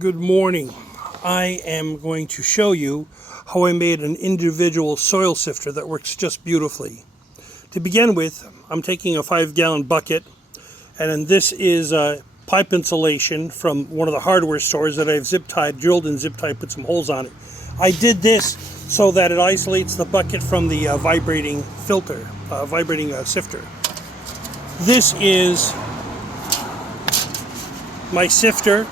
Good morning. I am going to show you how I made an individual soil sifter that works just beautifully. To begin with, I'm taking a 5-gallon bucket, and then this is pipe insulation from one of the hardware stores that I've drilled and zip tied, put some holes on it. I did this so that it isolates the bucket from the vibrating sifter. This is my sifter.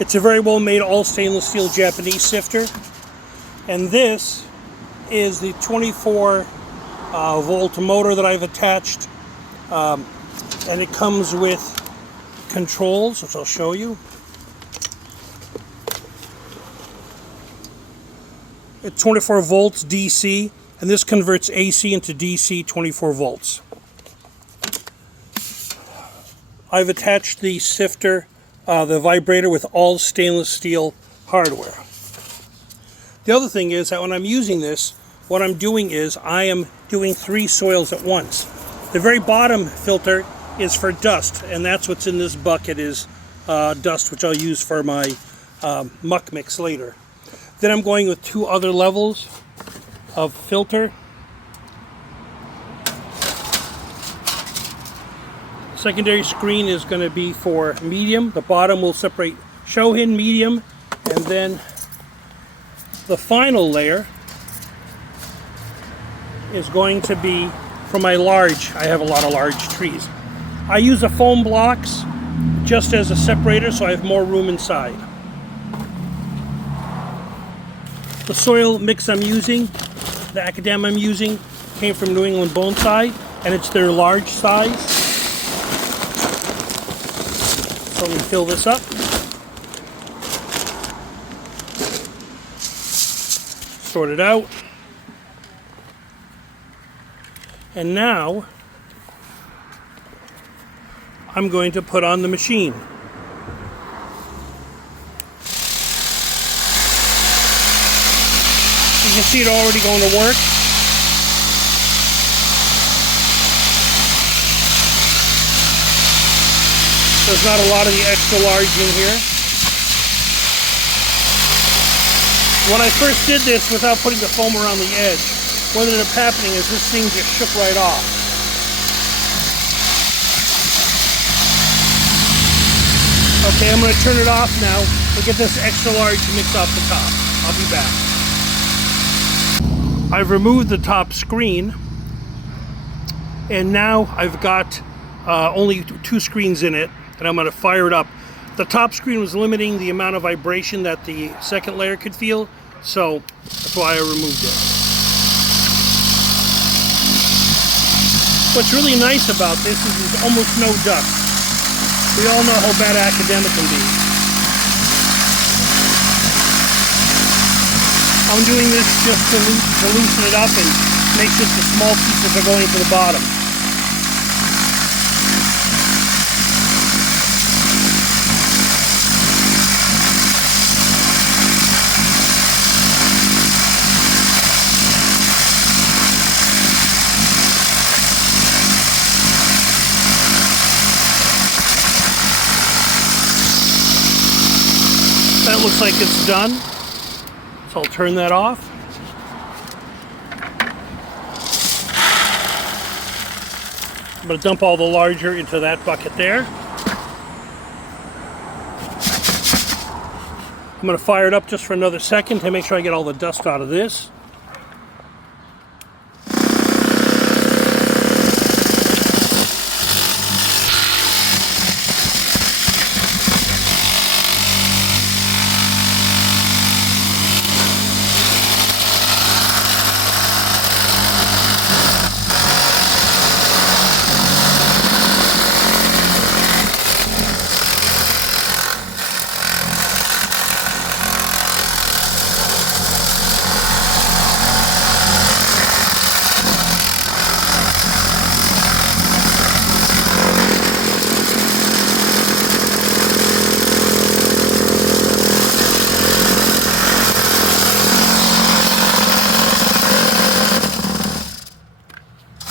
It's a very well made all stainless steel Japanese sifter. And this is the 24 volt motor that I've attached. And it comes with controls, which I'll show you. It's 24 volts DC, and this converts AC into DC 24 volts. I've attached the sifter, the vibrator, with all stainless steel hardware. The other thing is that when I'm using this, what I'm doing is I am doing 3 soils at once. The very bottom filter is for dust, and that's what's in this bucket is dust, which I'll use for my muck mix later. Then I'm going with 2 other levels of filter. Secondary screen is going to be for medium. The bottom will separate Shohin, medium, and then the final layer is going to be for my large. I have a lot of large trees. I use the foam blocks just as a separator so I have more room inside. The soil mix I'm using, the Academ I'm using, came from New England Bonsai, and it's their large size. So I'm going to fill this up. Sort it out. And now I'm going to put on the machine. You can see it already going to work. There's not a lot of the extra large in here. When I first did this without putting the foam around the edge, what ended up happening is this thing just shook right off. Okay, I'm going to turn it off now to get this extra large mix off the top. I'll be back. I've removed the top screen, and now I've got only 2 screens in it, and I'm going to fire it up. The top screen was limiting the amount of vibration that the second layer could feel, so that's why I removed it. What's really nice about this is there's almost no dust. We all know how bad academic can be. I'm doing this just to loosen it up and make sure the small pieces are going to the bottom. That looks like it's done. So I'll turn that off. I'm going to dump all the larger into that bucket there. I'm going to fire it up just for another second to make sure I get all the dust out of this.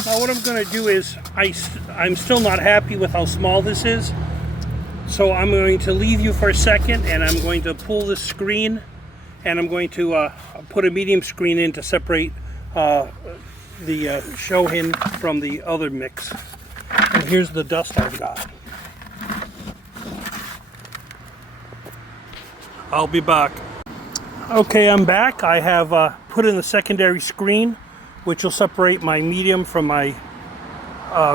Now what I'm going to do is, I'm still not happy with how small this is. So I'm going to leave you for a second, and I'm going to pull this screen, and I'm going to put a medium screen in to separate the Shohin from the other mix. And here's the dust I've got. I'll be back. Okay, I'm back. I have put in the secondary screen, which will separate my medium from my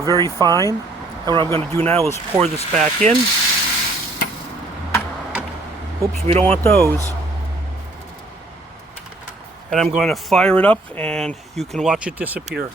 very fine. And what I'm going to do now is pour this back in. Oops, we don't want those. And I'm going to fire it up, and you can watch it disappear.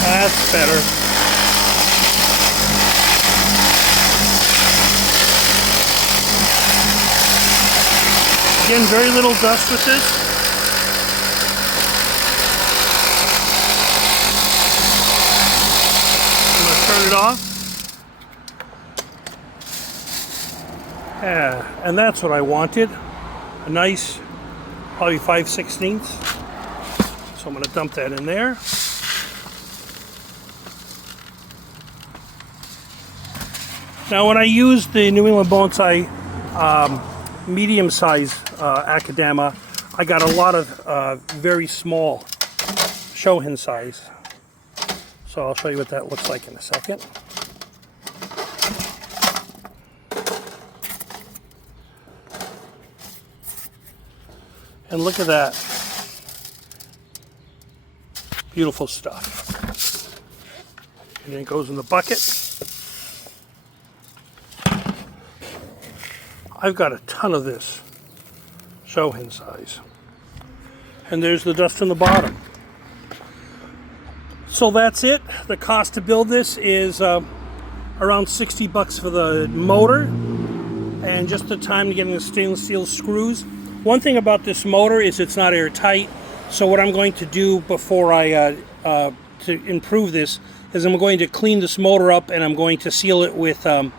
That's better. Again, very little dust with this. I'm going to turn it off. Yeah, and that's what I wanted. A nice, probably 5/16. So I'm going to dump that in there. Now, when I used the New England Bonsai medium size Akadama, I got a lot of very small Shohin size. So I'll show you what that looks like in a second. And look at that. Beautiful stuff. And then it goes in the bucket. I've got a ton of this Shohin size. And there's the dust in the bottom. So that's it. The cost to build this is around $60 for the motor and just the time to getting the stainless steel screws. One thing about this motor is it's not airtight. So what I'm going to do before I to improve this is I'm going to clean this motor up, and I'm going to seal it with some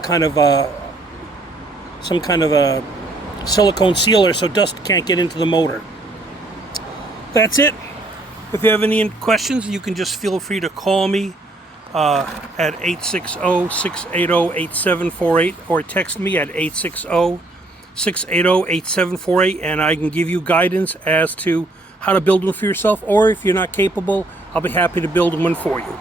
kind of a silicone sealer so dust can't get into the motor. That's it. If you have any questions, you can just feel free to call me at 860-680-8748 or text me at 860-680-8748, and I can give you guidance as to how to build one for yourself, or if you're not capable, I'll be happy to build one for you.